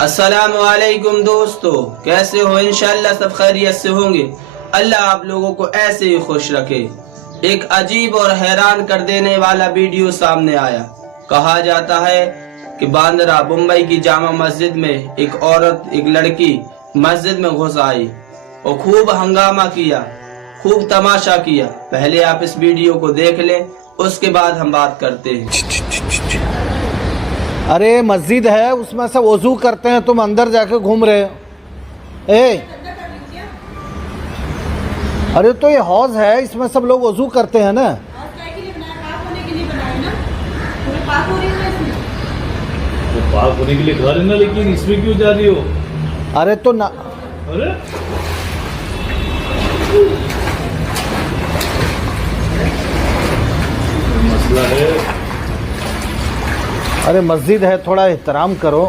السلام علیکم دوستو، کیسے ہو؟ انشاءاللہ سب خیریت سے ہوں گے۔ اللہ آپ لوگوں کو ایسے ہی خوش رکھے۔ ایک عجیب اور حیران کر دینے والا ویڈیو سامنے آیا۔ کہا جاتا ہے کہ باندرا بمبئی کی جامع مسجد میں ایک عورت، ایک لڑکی مسجد میں گھس آئی اور خوب ہنگامہ کیا، خوب تماشا کیا۔ پہلے آپ اس ویڈیو کو دیکھ لیں، اس کے بعد ہم بات کرتے ہیں۔ ارے مسجد ہے، اس میں سب وضو کرتے ہیں، تم اندر جا کے گھوم رہے ہو۔ ارے تو یہ حوض ہے، اس میں سب لوگ وضو کرتے ہیں نا۔ پاک ہونے کے لیے گھر ہے نا، لیکن اس میں کیوں جا رہی ہو؟ ارے تو نہ ارے مسئلہ ہے۔ ارے مسجد ہے، تھوڑا احترام کرو۔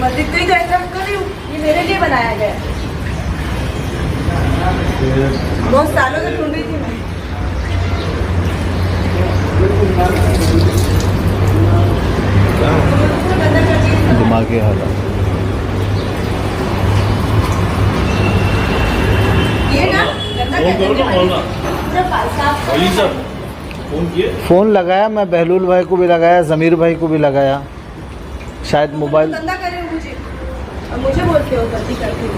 مسجد کا احترام کر رہی ہوں، یہ میرے لیے بنایا گیا ہے۔ بہت سالوں سے ڈھونڈ رہی تھی میں۔ دماغی حالات۔ یہ نا گندا فون لگایا میں، بہلول بھائی کو بھی لگایا، ضمیر بھائی کو بھی لگایا، شاید موبائل۔ گندا کر رہے ہو مجھے اور مجھے بولتے ہو غلطی کرتی ہو۔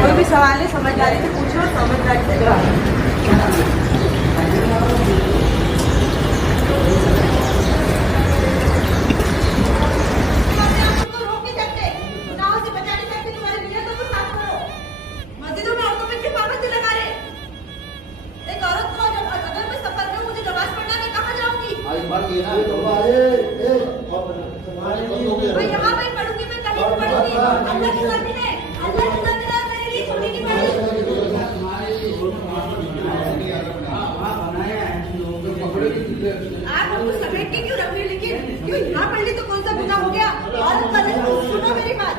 کوئی بھی سوال ہے سمجھداری سے پوچھو اور سمجھداری سے جواب۔ آپ ہم کو سمیٹ کے کیوں رکھ رہے، لیکن کیوں یہاں پڑھ لی تو کون سا گناہ ہو گیا؟ عورت کا سنو میری بات،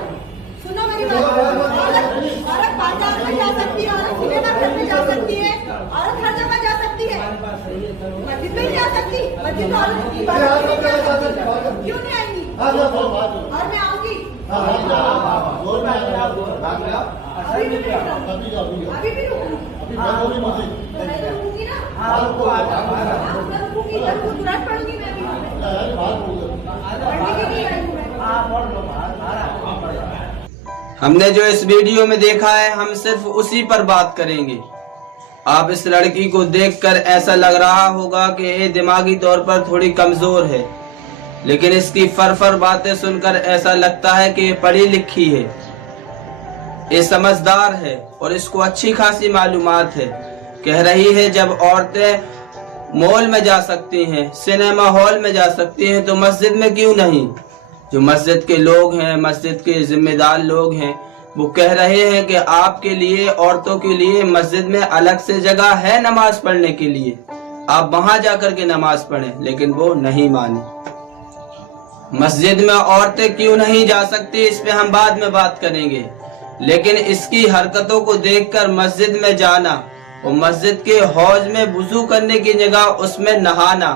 سنو میری بات۔ عورت بازار میں جا سکتی ہے، عورت سنیما گھر میں جا سکتی ہے، عورت ہر جگہ جا سکتی ہے، مسجد میں نہیں جا سکتی۔ مسجد میں عورت کی عبادت نہیں جا سکتی، کیوں نہیں آئیں گی؟ اور میں آؤں گی، ابھی بھی رکوں میں رکوں گی نا، رکوں گی جب خود قرآن پڑھوں گی میں بھی پڑھنے کے لیے آئی ہوں میں۔ ہم نے جو اس ویڈیو میں دیکھا ہے، ہم صرف اسی پر بات کریں گے۔ آپ اس لڑکی کو دیکھ کر ایسا لگ رہا ہوگا کہ یہ دماغی طور پر تھوڑی کمزور ہے، لیکن اس کی فر باتیں سن کر ایسا لگتا ہے کہ یہ پڑھی لکھی ہے، یہ سمجھدار ہے اور اس کو اچھی خاصی معلومات ہے۔ کہہ رہی ہے جب عورتیں مال میں جا سکتی ہیں، سنیما ہال میں جا سکتی ہیں، تو مسجد میں کیوں نہیں؟ جو مسجد کے لوگ ہیں، مسجد کے ذمہ دار لوگ ہیں، وہ کہہ رہے ہیں کہ آپ کے لیے، عورتوں کے لیے مسجد میں الگ سے جگہ ہے نماز پڑھنے کے لیے، آپ وہاں جا کر کے نماز پڑھیں، لیکن وہ نہیں مانی۔ مسجد میں عورتیں کیوں نہیں جا سکتی، اس پہ ہم بعد میں بات کریں گے، لیکن اس کی حرکتوں کو دیکھ کر مسجد میں جانا اور مسجد کے حوض میں وضو کرنے کی جگہ اس میں نہانا،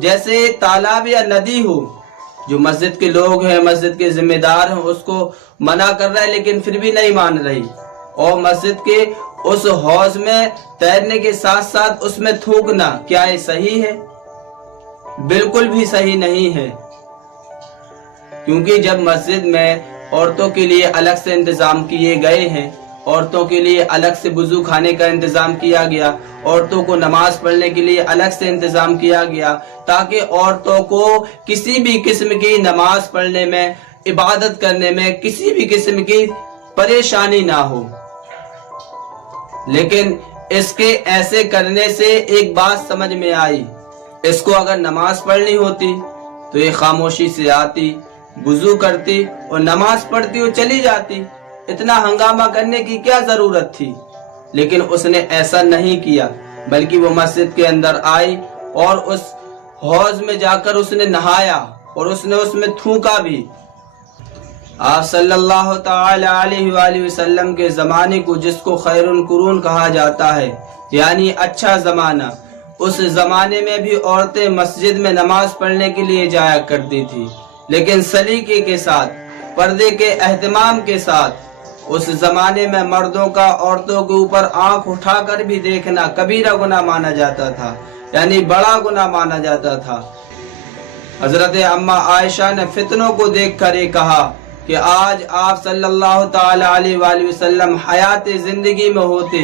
جیسے تالاب یا ندی ہو، جو مسجد کے لوگ ہیں، مسجد کے ذمہ دار ہیں، اس کو منع کر رہا ہے لیکن پھر بھی نہیں مان رہی، اور مسجد کے اس حوض میں تیرنے کے ساتھ ساتھ اس میں تھوکنا، کیا یہ صحیح ہے؟ بالکل بھی صحیح نہیں ہے، کیونکہ جب مسجد میں عورتوں کے لیے الگ سے انتظام کیے گئے ہیں، عورتوں کے لیے الگ سے وضو خانے کا انتظام کیا گیا، عورتوں کو نماز پڑھنے کے لیے الگ سے انتظام کیا گیا، تاکہ عورتوں کو کسی بھی قسم کی نماز پڑھنے میں، عبادت کرنے میں کسی بھی قسم کی پریشانی نہ ہو۔ لیکن اس کے ایسے کرنے سے ایک بات سمجھ میں آئی، اس کو اگر نماز پڑھنی ہوتی تو یہ خاموشی سے آتی، وضو کرتی اور نماز پڑھتی اور چلی جاتی، اتنا ہنگامہ کرنے کی کیا ضرورت تھی؟ لیکن اس نے ایسا نہیں کیا، بلکہ وہ مسجد کے اندر آئی اور اس حوض میں جا کر اس نے نہایا اور اس نے اس میں تھوکا بھی۔ آپ صلی اللہ تعالی علیہ وآلہ وسلم کے زمانے کو، جس کو خیر القرون کہا جاتا ہے، یعنی اچھا زمانہ، اس زمانے میں بھی عورتیں مسجد میں نماز پڑھنے کے لیے جایا کرتی تھی، لیکن سلیقے کے ساتھ، پردے کے اہتمام کے ساتھ۔ اس زمانے میں مردوں کا عورتوں کے اوپر آنکھ اٹھا کر بھی دیکھنا کبیرہ گناہ مانا جاتا تھا، یعنی بڑا گناہ مانا جاتا تھا۔ حضرت اما عائشہ نے فتنوں کو دیکھ کر یہ کہا کہ آج آپ صلی اللہ تعالی علیہ وآلہ وسلم حیات زندگی میں ہوتے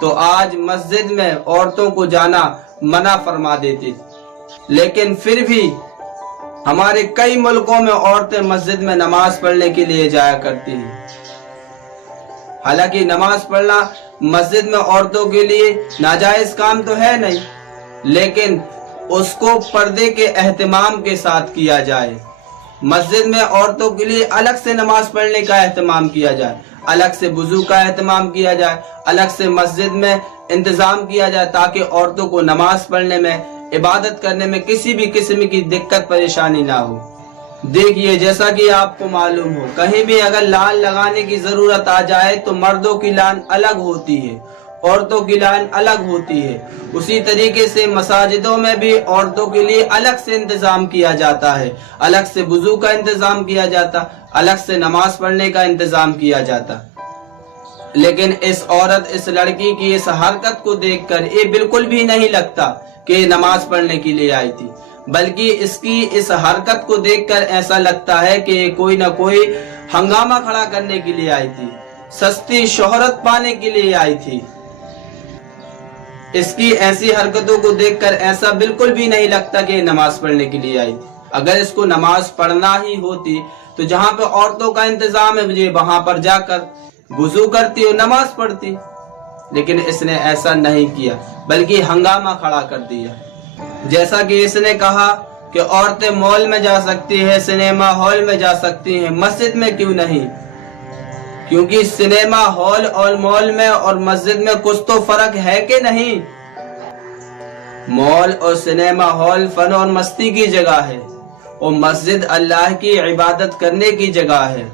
تو آج مسجد میں عورتوں کو جانا منع فرما دیتے، لیکن پھر بھی ہمارے کئی ملکوں میں عورتیں مسجد میں نماز پڑھنے کے لیے جایا کرتی ہیں۔ حالانکہ نماز پڑھنا مسجد میں عورتوں کے لیے ناجائز کام تو ہے نہیں، لیکن اس کو پردے کے اہتمام کے ساتھ کیا جائے۔ مسجد میں عورتوں کے لیے الگ سے نماز پڑھنے کا اہتمام کیا جائے، الگ سے وضو کا اہتمام کیا جائے، الگ سے مسجد میں انتظام کیا جائے تاکہ عورتوں کو نماز پڑھنے میں، عبادت کرنے میں کسی بھی قسم کی دقت پریشانی نہ ہو۔ دیکھیے، جیسا کہ آپ کو معلوم ہو، کہیں بھی اگر لان لگانے کی ضرورت آ جائے تو مردوں کی لان الگ ہوتی ہے، عورتوں کی لان الگ ہوتی ہے۔ اسی طریقے سے مساجدوں میں بھی عورتوں کے لیے الگ سے انتظام کیا جاتا ہے، الگ سے وضو کا انتظام کیا جاتا، الگ سے نماز پڑھنے کا انتظام کیا جاتا۔ لیکن اس عورت، اس لڑکی کی اس حرکت کو دیکھ کر یہ بالکل بھی نہیں لگتا کہ یہ نماز پڑھنے کے لیے آئی تھی، بلکہ اس کی اس حرکت کو دیکھ کر ایسا لگتا ہے کہ یہ کوئی نہ کوئی ہنگامہ کھڑا کرنے کے لیے آئی تھی، سستی شہرت پانے کے لیے آئی تھی۔ اس کی ایسی حرکتوں کو دیکھ کر ایسا بالکل بھی نہیں لگتا کہ یہ نماز پڑھنے کے لیے آئی تھی۔ اگر اس کو نماز پڑھنا ہی ہوتی تو جہاں پہ عورتوں کا انتظام ہے یہ وہاں پر جا کر وضو کرتی اور نماز پڑھتی، لیکن اس نے ایسا نہیں کیا بلکہ ہنگامہ کھڑا کر دیا۔ جیسا کہ اس نے کہا کہ عورتیں مال میں جا سکتی ہیں، سنیما ہال میں جا سکتی ہیں، مسجد میں کیوں نہیں؟ کیونکہ سنیما ہال اور مال میں اور مسجد میں کچھ تو فرق ہے کہ نہیں؟ مال اور سنیما ہال فن اور مستی کی جگہ ہے اور مسجد اللہ کی عبادت کرنے کی جگہ ہے۔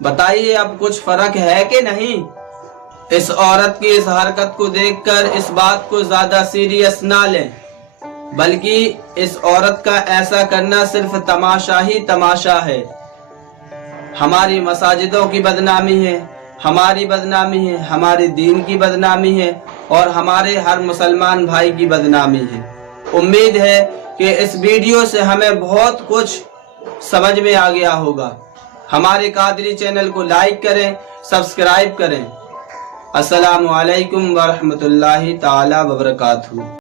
بتائیے اب کچھ فرق ہے کہ نہیں؟ اس عورت کی اس حرکت کو دیکھ کر اس بات کو زیادہ سیریس نہ لیں، بلکہ اس عورت کا ایسا کرنا صرف تماشا ہی تماشا ہے۔ ہماری مساجدوں کی بدنامی ہے، ہماری بدنامی ہے، ہمارے دین کی بدنامی ہے اور ہمارے ہر مسلمان بھائی کی بدنامی ہے۔ امید ہے کہ اس ویڈیو سے ہمیں بہت کچھ سمجھ میں آ گیا ہوگا۔ ہمارے قادری چینل کو لائک کریں، سبسکرائب کریں۔ السلام علیکم ورحمۃ اللہ تعالی وبرکاتہ۔